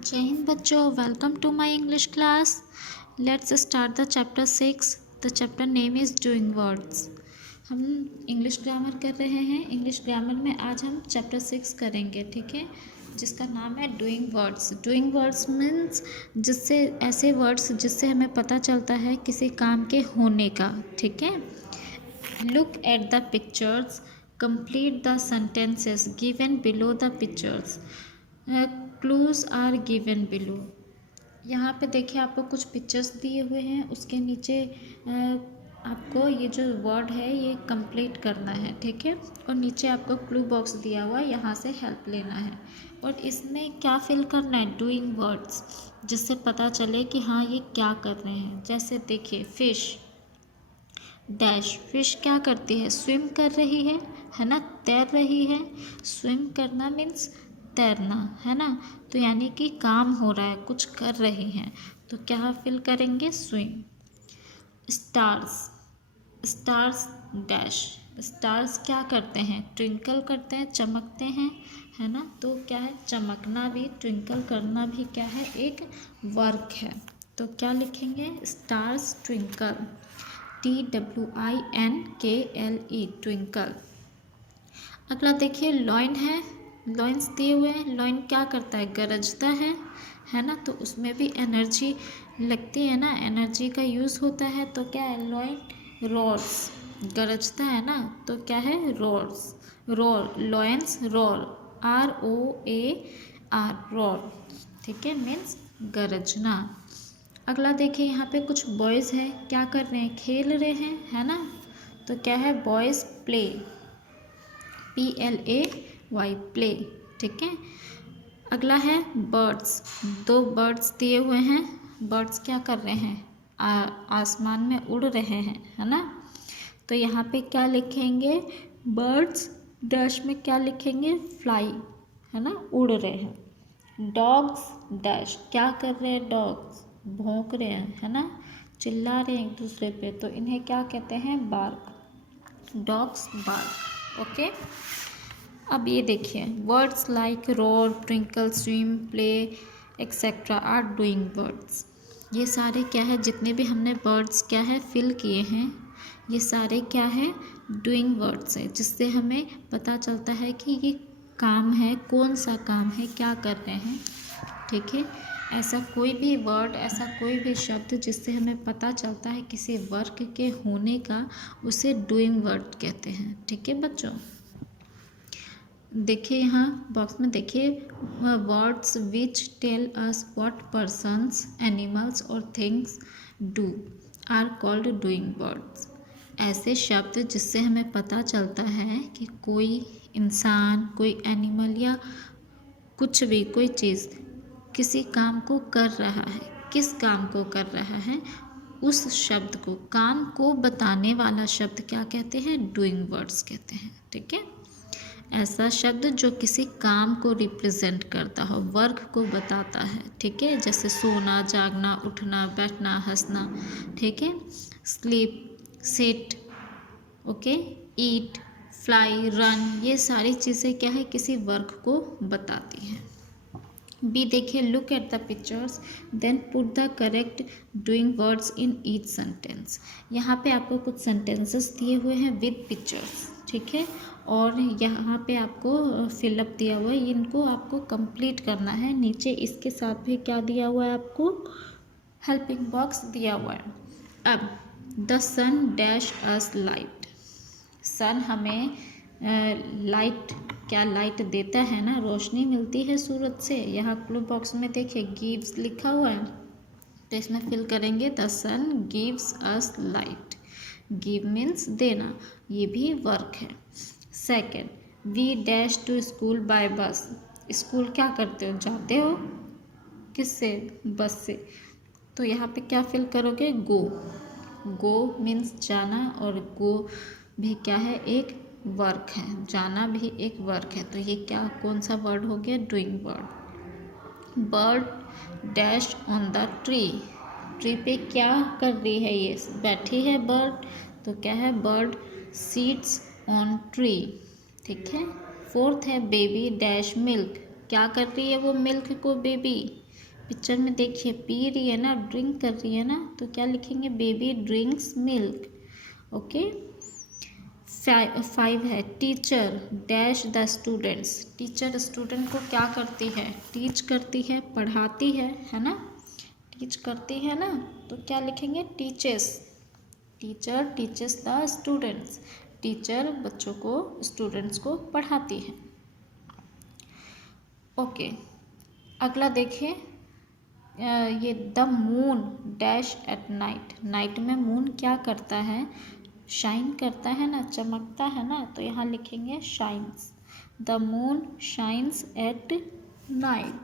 जय हिंद बच्चों, welcome to my English class. Let's start the chapter 6। The chapter name is doing words. हम English grammar कर रहे हैं। इंग्लिश ग्रामर में आज हम चैप्टर 6 करेंगे, ठीक है, जिसका नाम है doing words. Doing words means जिससे ऐसे वर्ड्स जिससे हमें पता चलता है किसी काम के होने का, ठीक है। Look at the pictures, complete the sentences given below the pictures, clues are given below. यहाँ पे देखिए आपको कुछ पिक्चर्स दिए हुए हैं, उसके नीचे आपको ये जो वर्ड है ये कंप्लीट करना है, ठीक है। और नीचे आपको क्लू बॉक्स दिया हुआ है, यहाँ से हेल्प लेना है। और इसमें क्या फिल करना है? डूइंग वर्ड्स, जिससे पता चले कि हाँ ये क्या कर रहे हैं। जैसे देखिए फिश डैश, फिश क्या करती है? स्विम कर रही है ना, तैर रही है। स्विम करना मीन्स तैरना, है ना। तो यानी कि काम हो रहा है, कुछ कर रही हैं, तो क्या फिल करेंगे? Swim. Stars, stars dash, stars क्या करते हैं? ट्विंकल करते हैं, चमकते हैं, है ना। तो क्या है? चमकना भी, ट्विंकल करना भी क्या है? एक वर्क है। तो क्या लिखेंगे? Stars twinkle, TWINKLE twinkle. अगला देखिए लॉइन है, लॉइन्स दिए हुए हैं। लॉइन क्या करता है? गरजता है ना। तो उसमें भी एनर्जी लगती है ना, एनर्जी का यूज़ होता है। तो क्या है? लॉइन रोर्स, गरजता है ना, तो क्या है? Roars, roar, lions roar, ROAR, roar, ठीक है, मीन्स गरजना। अगला देखिए यहाँ पे कुछ बॉयज़ हैं, क्या कर रहे हैं? खेल रहे हैं, है ना। तो क्या है? बॉयज़ प्ले, PLAY प्ले, ठीक है। अगला है बर्ड्स, दो बर्ड्स दिए हुए हैं। बर्ड्स क्या कर रहे हैं? आसमान में उड़ रहे हैं, है ना। तो यहाँ पे क्या लिखेंगे? बर्ड्स डैश में क्या लिखेंगे? फ्लाई, है ना, उड़ रहे हैं। डॉग्स डैश, क्या कर रहे हैं? डॉग्स भौंक रहे हैं, है ना, चिल्ला रहे हैं एक दूसरे पे, तो इन्हें क्या कहते हैं? Bark, dogs bark, okay. अब ये देखिए words like roar, twinkle, swim, play etcetera are doing words. ये सारे क्या है? जितने भी हमने वर्ड्स क्या है फिल किए हैं, ये सारे क्या है? डूइंग वर्ड्स है, जिससे हमें पता चलता है कि ये काम है, कौन सा काम है, क्या कर रहे हैं, ठीक है। ऐसा कोई भी वर्ड, ऐसा कोई भी शब्द जिससे हमें पता चलता है किसी वर्क के होने का, उसे डूइंग वर्ड कहते हैं, ठीक है बच्चों। देखिए यहाँ बॉक्स में देखिए words which tell us what persons, animals और things do are called doing words. ऐसे शब्द जिससे हमें पता चलता है कि कोई इंसान, कोई एनिमल या कुछ भी, कोई चीज़ किसी काम को कर रहा है, किस काम को कर रहा है, उस शब्द को, काम को बताने वाला शब्द क्या कहते हैं? डूइंग वर्ड्स कहते हैं, ठीक है। ऐसा शब्द जो किसी काम को रिप्रेजेंट करता हो, वर्क को बताता है, ठीक है। जैसे सोना, जागना, उठना, बैठना, हंसना, ठीक है। स्लीप, सिट, ओके, ईट, फ्लाई, रन, ये सारी चीज़ें क्या है? किसी वर्क को बताती हैं। बी देखिए look at the pictures then put the correct doing words in each sentence. यहाँ पे आपको कुछ सेंटेंसेस दिए हुए हैं विद पिक्चर्स, ठीक है। और यहाँ पे आपको फिलअप दिया हुआ है, इनको आपको कंप्लीट करना है। नीचे इसके साथ भी क्या दिया हुआ है? आपको हेल्पिंग बॉक्स दिया हुआ है। अब the sun dash us light, sun हमें लाइट, क्या लाइट देता है ना, रोशनी मिलती है सूरज से। यहाँ क्लू बॉक्स में देखिए गिव्स लिखा हुआ है, तो इसमें फिल करेंगे the sun gives us light. Give means देना, ये भी वर्क है। Second we dash to school by bus, school क्या करते हो? जाते हो, किससे? बस से। तो यहाँ पे क्या फिल करोगे? गो, गो मीन्स जाना, और गो भी क्या है? एक वर्क है, जाना भी एक वर्क है। तो ये क्या, कौन सा वर्ड हो गया? Doing word. Bird dash on the tree, tree पे क्या कर रही है? ये बैठी है बर्ड, तो क्या है? बर्ड सीट्स ऑन ट्री, ठीक है। फोर्थ है बेबी डैश मिल्क, क्या कर रही है वो? मिल्क को बेबी पिक्चर में देखिए पी रही है ना, ड्रिंक कर रही है ना, तो क्या लिखेंगे, बेबी ड्रिंक्स मिल्क। ओके। 5 है, teacher dash the students. Teacher student को क्या करती है, टीच करती है, पढ़ाती है ना, टीच करती है ना, तो क्या लिखेंगे, teaches. Teacher teaches the students. Teacher बच्चों को, स्टूडेंट्स को पढ़ाती है। ओके, अगला देखिए, ये the moon dash at night. Night में मून क्या करता है, शाइन करता है ना, चमकता है ना, तो यहाँ लिखेंगे shines. The moon shines at night,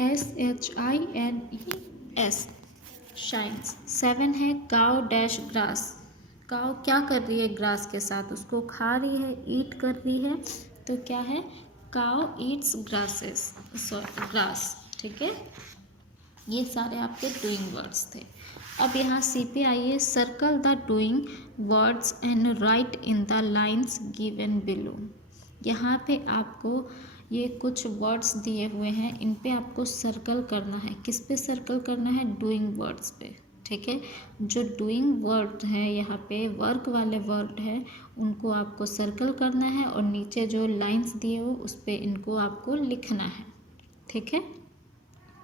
SHINES, shines. 7 है, काउ डैश ग्रास। काउ क्या कर रही है ग्रास के साथ, उसको खा रही है, ईट कर रही है, तो क्या है, cow Yeats grasses, sorry grass. ठीक है, ये सारे आपके डूइंग वर्ड्स थे। अब यहाँ सी पे आइए, circle the doing words and right in the lines given below. यहाँ पे आपको ये कुछ वर्ड्स दिए हुए हैं, इन पे आपको सर्कल करना है। किस पे सर्कल करना है, डूइंग वर्ड्स पे। ठीक है, जो डूइंग वर्ड है यहाँ पे, वर्क वाले वर्ड है, उनको आपको सर्कल करना है, और नीचे जो लाइन्स दिए हो उस पे इनको आपको लिखना है। ठीक है,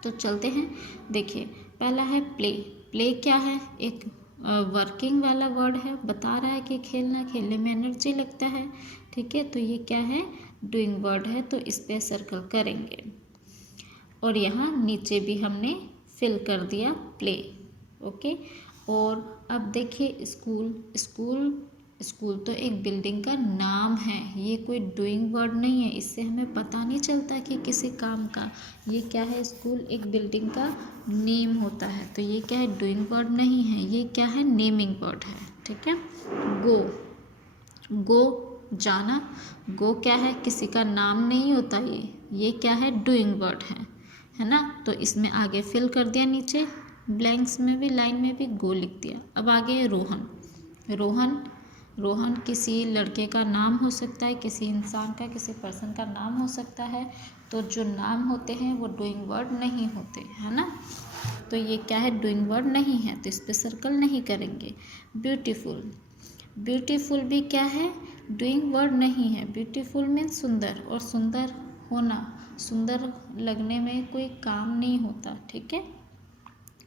तो चलते हैं। देखिए, पहला है प्ले। प्ले क्या है, एक वर्किंग वाला वर्ड है, बता रहा है कि खेलना, खेलने में एनर्जी लगता है। ठीक है, तो ये क्या है, डूइंग वर्ड है, तो इस पे सर्कल करेंगे। और यहाँ नीचे भी हमने फिल कर दिया प्ले। ओके, और अब देखिए स्कूल। स्कूल तो एक बिल्डिंग का नाम है, ये कोई डूइंग वर्ड नहीं है, इससे हमें पता नहीं चलता कि किसी काम का। ये क्या है, स्कूल एक बिल्डिंग का नेम होता है, तो ये क्या है, डूइंग वर्ड नहीं है, ये क्या है, नेमिंग वर्ड है। ठीक है, गो जाना। गो क्या है, किसी का नाम नहीं होता, ये क्या है, डूइंग वर्ड है ना। तो इसमें आगे फिल कर दिया, नीचे ब्लैंक्स में भी, लाइन में भी गो लिख दिया। अब आगे रोहन। रोहन किसी लड़के का नाम हो सकता है, किसी इंसान का, किसी पर्सन का नाम हो सकता है। तो जो नाम होते हैं वो डूइंग वर्ड नहीं होते, है ना। तो ये क्या है, डूइंग वर्ड नहीं है, तो इस पर सर्कल नहीं करेंगे। ब्यूटीफुल भी क्या है, डूइंग वर्ड नहीं है। ब्यूटीफुल मीन्स सुंदर, और सुंदर होना, सुंदर लगने में कोई काम नहीं होता। ठीक है,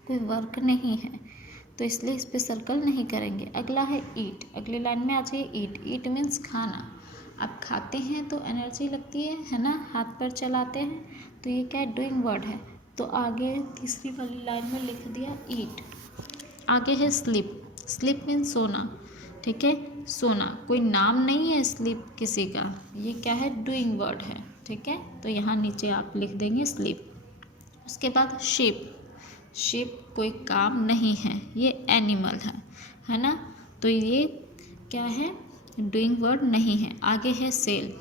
कोई वर्क नहीं है, तो इसलिए इस पे सर्कल नहीं करेंगे। अगला है ईट। अगली लाइन में आ जाइए, ईट। ईट मीन्स खाना। आप खाते हैं तो एनर्जी लगती है ना, हाथ पैर चलाते हैं, तो ये क्या है, डूइंग वर्ड है। तो आगे तीसरी वाली लाइन में लिख दिया ईट। आगे है स्लीप। स्लीप मीन्स सोना। ठीक है, सोना, कोई नाम नहीं है स्लीप किसी का, ये क्या है, डूइंग वर्ड है। ठीक है, तो यहाँ नीचे आप लिख देंगे स्लीप। उसके बाद शिप। शिप कोई काम नहीं है, ये एनिमल है ना, तो ये क्या है, डूइंग वर्ड नहीं है। आगे है sail.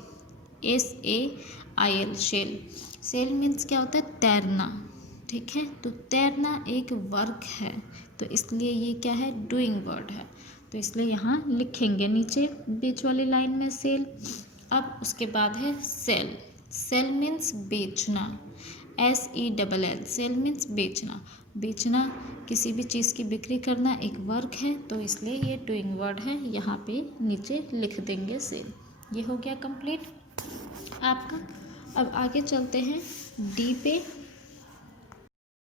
SAIL, sail. Sail means क्या होता है, तैरना। ठीक है, तो तैरना एक वर्क है, तो इसलिए ये क्या है, डूइंग वर्ड है, तो इसलिए यहाँ लिखेंगे नीचे बीच वाली लाइन में सेल। अब उसके बाद है सेल। सेल मीन्स बेचना। SELL, सेल मीन्स बेचना। बेचना, किसी भी चीज़ की बिक्री करना एक वर्क है, तो इसलिए ये डूइंग वर्ड है, यहाँ पे नीचे लिख देंगे सेल। ये हो गया कंप्लीट आपका। अब आगे चलते हैं डी पे।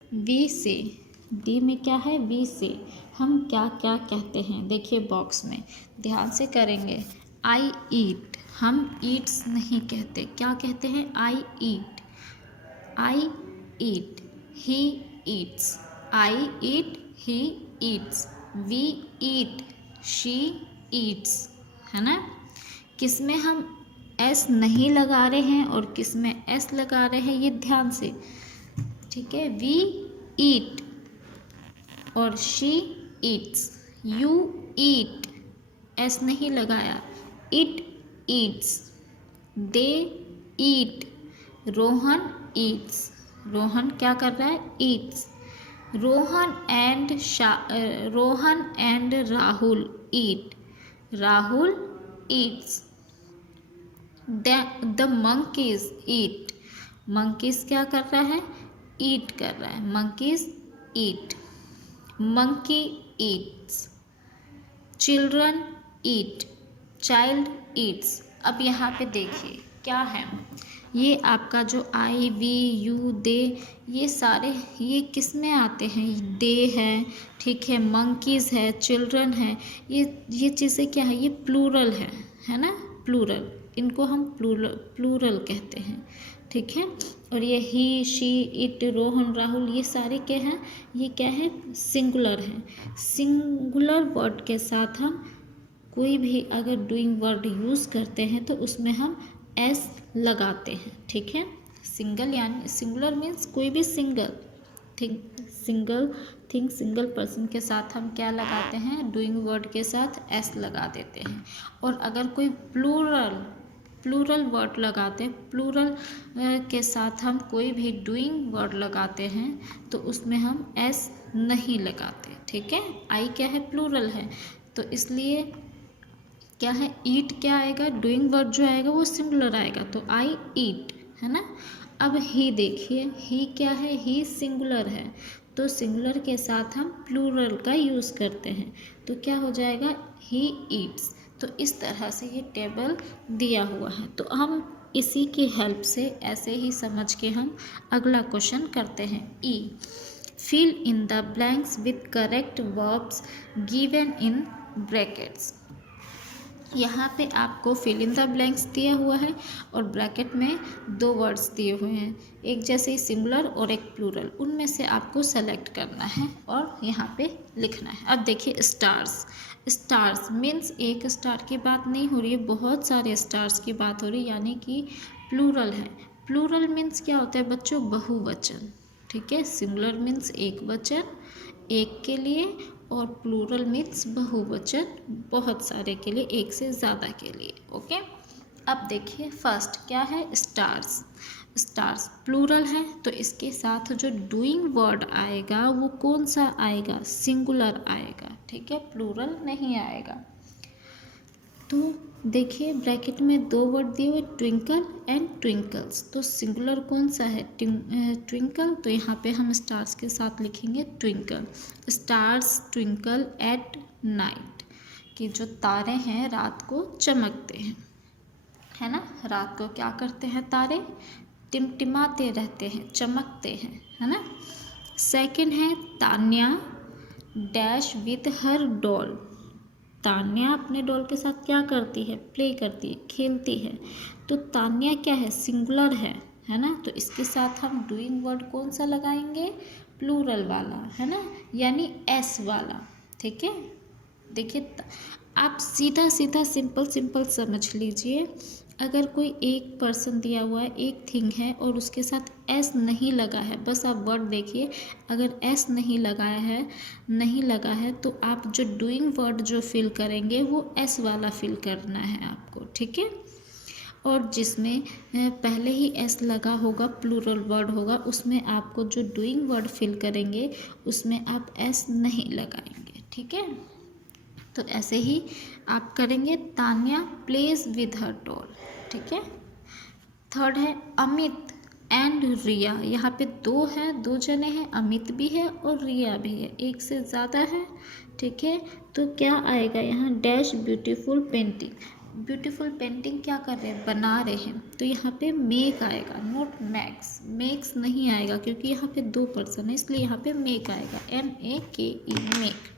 वी से, डी में क्या है, वी से हम क्या क्या कहते हैं, देखिए बॉक्स में ध्यान से करेंगे। आई ईट, हम ईट्स नहीं कहते, क्या कहते हैं, I eat. I eat, he eats. I eat, he eats. We eat, she eats, है ना। किस में हम एस नहीं लगा रहे हैं और किस में एस लगा रहे हैं, ये ध्यान से। ठीक है, वी ईट और she Yeats. You eat, S नहीं लगाया, it eats. They eat, Rohan Yeats. Rohan क्या कर रहा है, Yeats. Rohan and Rahul eat, Rahul Yeats. The monkeys eat, monkeys क्या कर रहा है, ईट कर रहा है, मंकीज ईट, मंकी ईट्स, चिल्ड्रन ईट, चाइल्ड ईट्स। अब यहाँ पे देखिए क्या है, ये आपका जो आई वी यू दे, ये सारे ये किस में आते हैं, दे है, ठीक है, मंकीज़ है, चिल्ड्रन है, ये चीज़ें क्या है, ये प्लूरल है ना, प्लूरल, इनको हम प्लूरल कहते हैं, ठीक है। और ये ही, शी, इट, रोहन, राहुल, ये सारे क्या हैं, ये क्या है, सिंगुलर है। सिंगुलर वर्ड के साथ हम कोई भी अगर डूइंग वर्ड यूज़ करते हैं तो उसमें हम एस लगाते हैं, ठीक है। सिंगल यानी सिंगुलर मीन्स कोई भी सिंगल थिंग सिंगल पर्सन के साथ हम क्या लगाते हैं, डूइंग वर्ड के साथ एस लगा देते हैं। और अगर कोई प्लूरल वर्ड लगाते हैं, प्लूरल के साथ हम कोई भी डूइंग वर्ड लगाते हैं तो उसमें हम एस नहीं लगाते, ठीक है। आई क्या है, प्लूरल है, तो इसलिए क्या है, ईट क्या आएगा, डूइंग वर्ड जो आएगा वो सिंगुलर आएगा, तो आई ईट, है ना। अब ही देखिए, ही क्या है, ही सिंगुलर है, तो सिंगुलर के साथ हम प्लूरल का यूज़ करते हैं, तो क्या हो जाएगा, ही ईट्स। तो इस तरह से ये टेबल दिया हुआ है, तो हम इसी की हेल्प से ऐसे ही समझ के हम अगला क्वेश्चन करते हैं। E, fill in the blanks with correct verbs given in brackets. यहाँ पे आपको फिल इन द ब्लैंक्स दिया हुआ है और ब्रैकेट में दो वर्ड्स दिए हुए हैं, एक जैसे ही सिंगुलर और एक प्लूरल, उनमें से आपको सेलेक्ट करना है और यहाँ पे लिखना है। अब देखिए स्टार्स, स्टार्स मीन्स एक स्टार की बात नहीं हो रही है, बहुत सारे स्टार्स की बात हो रही है, यानी कि प्लूरल है। प्लूरल मीन्स क्या होता है बच्चों, बहुवचन, ठीक है। सिंगुलर मीन्स एक वचन, एक के लिए, और प्लूरल मीन्स बहुवचन, बहुत सारे के लिए, एक से ज़्यादा के लिए, ओके। अब देखिए फर्स्ट क्या है, स्टार्स। स्टार्स प्लूरल है तो इसके साथ जो डूइंग वर्ड आएगा वो कौन सा आएगा, सिंगुलर आएगा, ठीक है, प्लूरल नहीं आएगा। तो देखिए ब्रैकेट में दो वर्ड दिए हुए, ट्विंकल एंड ट्विंकल्स, तो सिंगुलर कौन सा है, ट्विंकल, तो यहाँ पे हम स्टार्स के साथ लिखेंगे twinkle. Stars twinkle at night, कि जो तारे हैं रात को चमकते हैं, है ना, रात को क्या करते हैं तारे, टिमटिमाते रहते हैं, चमकते हैं, है ना। सेकंड है Tanya dash with her doll, Tanya अपने डॉल के साथ क्या करती है, प्ले करती है, खेलती है, तो तान्या क्या है, सिंगुलर है ना, तो इसके साथ हम डूइंग वर्ड कौन सा लगाएंगे, प्लूरल वाला, है ना, यानी एस वाला, ठीक है। देखिए आप सीधा सीधा सिंपल समझ लीजिए, अगर कोई एक पर्सन दिया हुआ है, एक थिंग है और उसके साथ एस नहीं लगा है, बस आप वर्ड देखिए, अगर एस नहीं लगा है तो आप जो डूइंग वर्ड जो फिल करेंगे वो एस वाला फिल करना है आपको, ठीक है। और जिसमें पहले ही एस लगा होगा, प्लूरल वर्ड होगा, उसमें आपको जो डूइंग वर्ड फिल करेंगे उसमें आप एस नहीं लगाएंगे, ठीक है। तो ऐसे ही आप करेंगे, Tanya plays with her doll, ठीक है। थर्ड है अमित एंड रिया, यहाँ पे दो जने हैं, अमित भी है और रिया भी है, एक से ज़्यादा है, ठीक है। तो क्या आएगा यहाँ, dash beautiful painting, beautiful painting क्या कर रहे हैं, बना रहे हैं, तो यहाँ पे मेक आएगा, नॉट मैक्स नहीं आएगा, क्योंकि यहाँ पे दो पर्सन है, इसलिए यहाँ पे मेक आएगा, MEKE, मेक।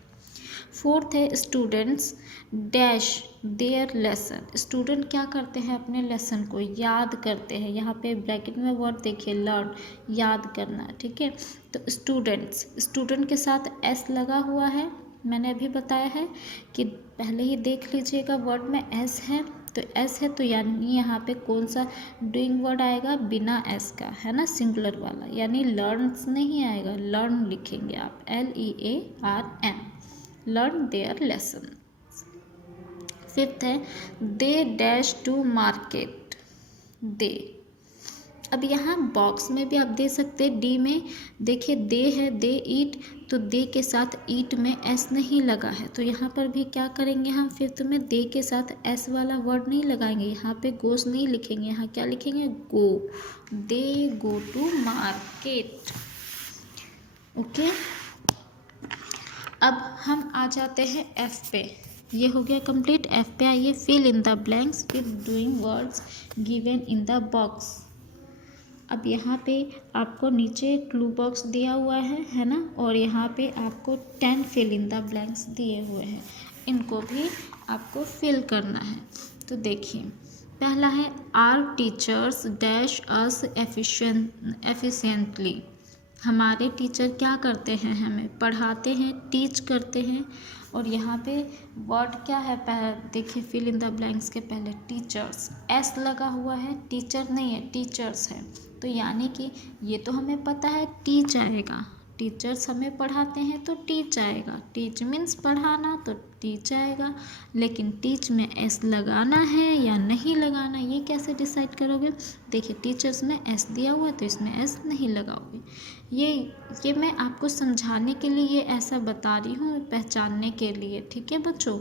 फोर्थ है students dash there lesson, student क्या करते हैं, अपने लेसन को याद करते हैं, यहाँ पे ब्रैकेट में वर्ड देखिए लर्न, याद करना, ठीक है। तो स्टूडेंट के साथ एस लगा हुआ है, मैंने अभी बताया है कि पहले ही देख लीजिएगा वर्ड में एस है, तो एस है तो यानी यहाँ पे कौन सा डूइंग वर्ड आएगा, बिना एस का, है ना, सिंगुलर वाला, यानी लर्न्स नहीं आएगा, लर्न लिखेंगे आप, LEARN, learn their lesson. Fifth है दे डैश टू मार्केट, दे, अब यहाँ बॉक्स में भी आप दे सकते हैं, डी में देखिए दे है, दे ईट, तो दे के साथ ईट में एस नहीं लगा है, तो यहाँ पर भी क्या करेंगे हम, फिफ्थ में दे के साथ एस वाला वर्ड नहीं लगाएंगे, यहाँ पे गोस नहीं लिखेंगे, यहाँ क्या लिखेंगे, गो, दे गो टू मार्केट, ओके, अब हम आ जाते हैं एफ पे। ये हो गया कंप्लीट। एफ पे आइए, fill in the blanks with doing words given in the box. अब यहाँ पे आपको नीचे क्लू बॉक्स दिया हुआ है ना, और यहाँ पे आपको 10 फिल इन द ब्लैंक्स दिए हुए हैं, इनको भी आपको फिल करना है। तो देखिए, पहला है our teachers dash us efficiently. हमारे टीचर क्या करते हैं, हमें पढ़ाते हैं, टीच करते हैं। और यहाँ पे वर्ड क्या है, देखिए फिल इन द ब्लैंक्स के पहले टीचर्स, एस लगा हुआ है, टीचर नहीं है, टीचर्स है। तो यानी कि ये तो हमें पता है टीच आएगा, टीचर्स हमें पढ़ाते हैं तो टीच आएगा, टीच मीन्स पढ़ाना, तो टीच आएगा। लेकिन टीच में एस लगाना है या नहीं लगाना, ये कैसे डिसाइड करोगे? देखिए, टीचर्स में एस दिया हुआ है तो इसमें एस नहीं लगाओगे। ये मैं आपको समझाने के लिए ये ऐसा बता रही हूँ, पहचानने के लिए, ठीक है बच्चों?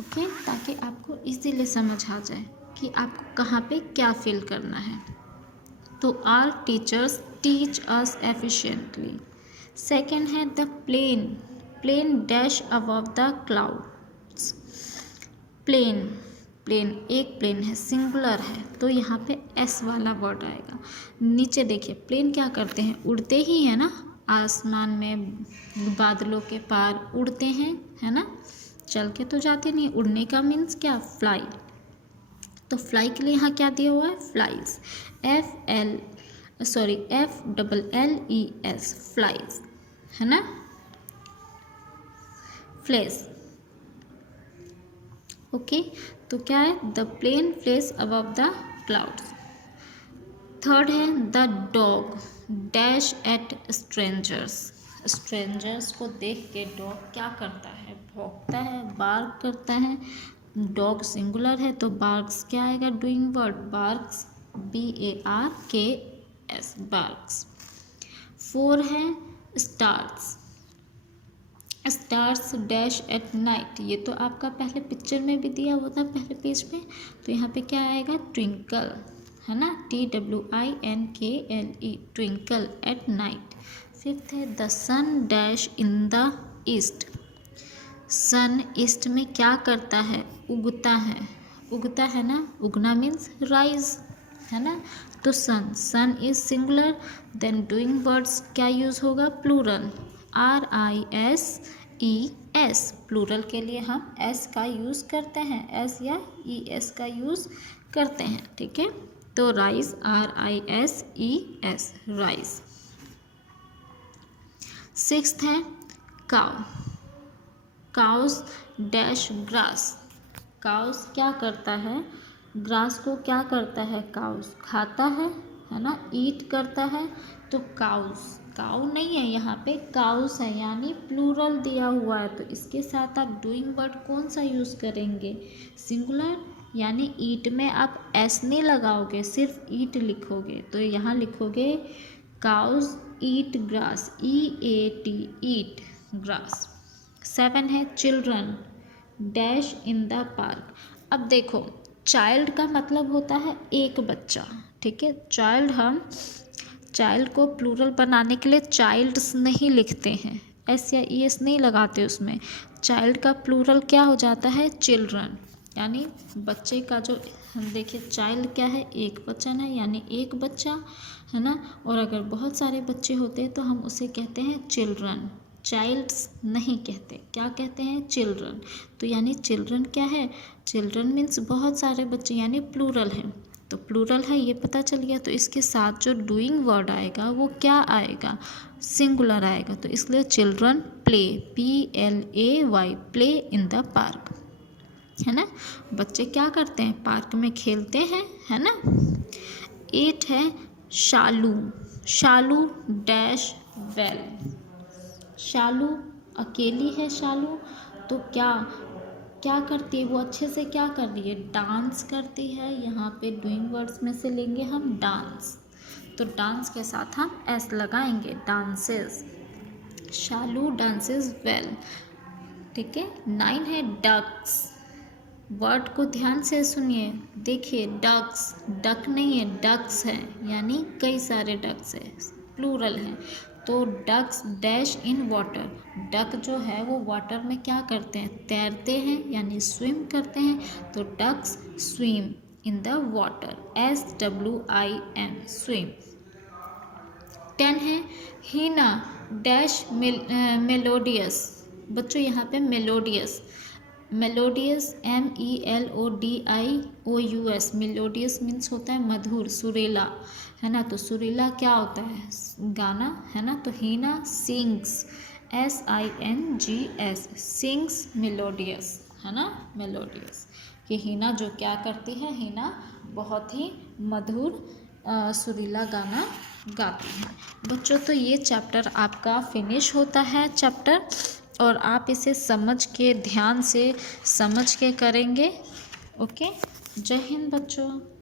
ओके, ताकि आपको इजीली समझ आ जाए कि आपको कहाँ पे क्या फिल करना है। तो our teachers teach us efficiently. Second है the plane dash above the clouds. Plane एक प्लेन है, सिंगुलर है, तो यहाँ पे एस वाला वर्ड आएगा। नीचे देखिए, प्लेन क्या करते हैं, उड़ते ही है ना, आसमान में बादलों के पार उड़ते हैं, है ना, चल के तो जाते नहीं। उड़ने का मीन्स क्या, फ्लाई। तो फ्लाई के लिए यहाँ क्या दिया हुआ है, फ्लाइज, FLLES, फ्लाइज, है ना, फ्लेस। ओके, तो क्या है, the plane flies above the clouds. Third है the dog dash at strangers को देख के डॉग क्या करता है, भौंकता है, बार्क करता है। डॉग सिंगुलर है तो बार्क्स क्या आएगा, doing word, barks, BARKS, barks. 4 है स्टार्स डैश एट नाइट। ये तो आपका पहले पिक्चर में भी दिया हुआ था, पहले पेज पे, तो यहाँ पे क्या आएगा, ट्विंकल, है ना, TWINKLE, twinkle eight night. 5th है the sun dash in the east. Sun east में क्या करता है, उगता है ना, उगना मीन्स राइज, है ना। तो sun is singular, then doing words क्या यूज होगा, प्लूरल, RISES। प्लूरल के लिए हम एस का यूज करते हैं, एस या ES का यूज करते हैं, ठीक है। तो राइस, RISES, राइस। 6th है काउस डैश ग्रास। काउस क्या करता है, ग्रास को क्या करता है, काउस खाता है ना, ईट करता है। तो काउ नहीं है यहाँ पे, काउस है, यानी प्लूरल दिया हुआ है, तो इसके साथ आप डूइंग वर्ड कौन सा यूज़ करेंगे, सिंगुलर, यानी ईट में आप एस नहीं लगाओगे, सिर्फ ईट लिखोगे। तो यहाँ लिखोगे काउस ईट ग्रास, EAT, ईट ग्रास। 7 है children dash in the park. अब देखो, चाइल्ड का मतलब होता है एक बच्चा, ठीक है। चाइल्ड को प्लूरल बनाने के लिए चाइल्ड्स नहीं लिखते हैं, एस या ES नहीं लगाते उसमें। चाइल्ड का प्लूरल क्या हो जाता है, चिल्ड्रन, यानी बच्चे का जो, देखिए चाइल्ड क्या है, एक वचन है, यानी एक बच्चा, है ना। और अगर बहुत सारे बच्चे होते हैं तो हम उसे कहते हैं चिल्ड्रन, चाइल्ड्स नहीं कहते, क्या कहते हैं, चिल्ड्रन। तो यानी चिल्ड्रन क्या है, चिल्ड्रन मीन्स बहुत सारे बच्चे, यानी प्लूरल है। तो प्लूरल है ये पता चल गया। तो इसके साथ जो डूइंग वर्ड आएगा वो क्या आएगा, सिंगुलर आएगा। तो इसलिए children play, PLAY, play in the park, है ना। बच्चे क्या करते हैं, पार्क में खेलते हैं, है ना। 8 है शालू डैश वेल। शालू अकेली है, शालू तो क्या करती है वो, अच्छे से क्या कर रही है, डांस करती है। यहाँ पे डूइंग वर्ड्स में से लेंगे हम डांस, तो डांस के साथ हम एस लगाएंगे, डांसेस, शालू डांसेस वेल, ठीक है। 9 है डक्स। वर्ड को ध्यान से सुनिए, देखिए डक्स, डक नहीं है, डक्स है, यानी कई सारे डक्स है, प्लूरल है। तो ducks dash in water, duck जो है वो वाटर में क्या करते हैं, तैरते हैं यानी स्विम करते हैं, तो ducks swim in the water, SWIM swim. 10 है हीना डैश मेलोडियस, बच्चों यहाँ पे melodious, melodious MELODIOUS, melodious means होता है मधुर, सुरीला, है ना, तो सुरीला क्या होता है, गाना, है ना, तो हीना सिंग्स SINGS सिंग्स मेलोडियस, है ना, मेलोडियस, कि हीना जो क्या करती है, हीना बहुत ही मधुर सुरीला गाना गाती है। बच्चों तो ये चैप्टर आपका फिनिश होता है चैप्टर, और आप इसे समझ के ध्यान से समझ के करेंगे। ओके, जय हिंद बच्चों।